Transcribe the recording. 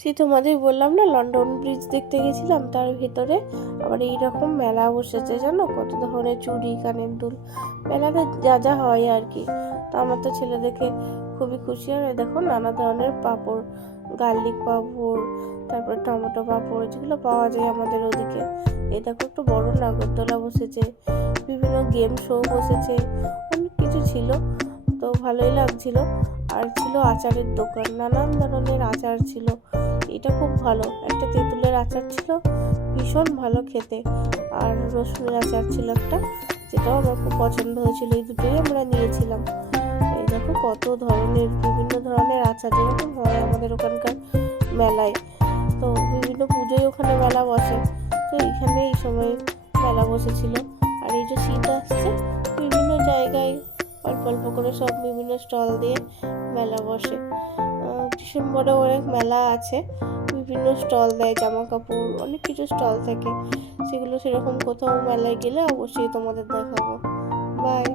সে তোমাদের বললাম না, লন্ডন ব্রিজ দেখতে গেছিলাম, তার ভিতরে আবার এইরকম মেলা বসেছে, জানো, কত ধরনের চুড়ি, কানের দুল, মেলাতে যা যা হয় আর কি। তো আমার তো ছেলে দেখে খুবই খুশি। আর দেখো নানা ধরনের পাঁপড়, গার্লিক পাঁপড়, তারপর টমেটো পাঁপড়, যেগুলো পাওয়া যায় আমাদের ওদিকে। এই দেখো একটু বড় নাগরদোলা বসেছে, বিভিন্ন গেম শো বসেছে, অনেক কিছু ছিল, তো ভালোই লাগছিল। আর ছিল আচারের দোকান, নানান ধরনের আচার ছিল। এটা খুব ভালো, একটা তেঁতুলের আচার ছিল, ভীষণ ভালো খেতে। আর রসুনের আচার ছিল একটা, যেটাও আমার খুব পছন্দ হয়েছিল। এই দুটোই আমরা নিয়েছিলাম। এই দেখো কত ধরনের, বিভিন্ন ধরনের আচার, যেরকম হয় আমাদের ওখানকার মেলায়। তো বিভিন্ন পুজোয় ওখানে মেলা বসে, তো এইখানে এই সময় মেলা বসেছিল। আর এই যে শীত আসছে, বিভিন্ন জায়গায় অল্প অল্প করে সব বিভিন্ন স্টল দিয়ে মেলা বসে। ডিসেম্বরে অনেক মেলা আছে, বিভিন্ন স্টল দেয়, জামা কাপড়, অনেক কিছু স্টল থাকে। সেগুলো সেরকম কোথাও মেলায় গেলে অবশ্যই তোমাদের দেখাবো। বাই।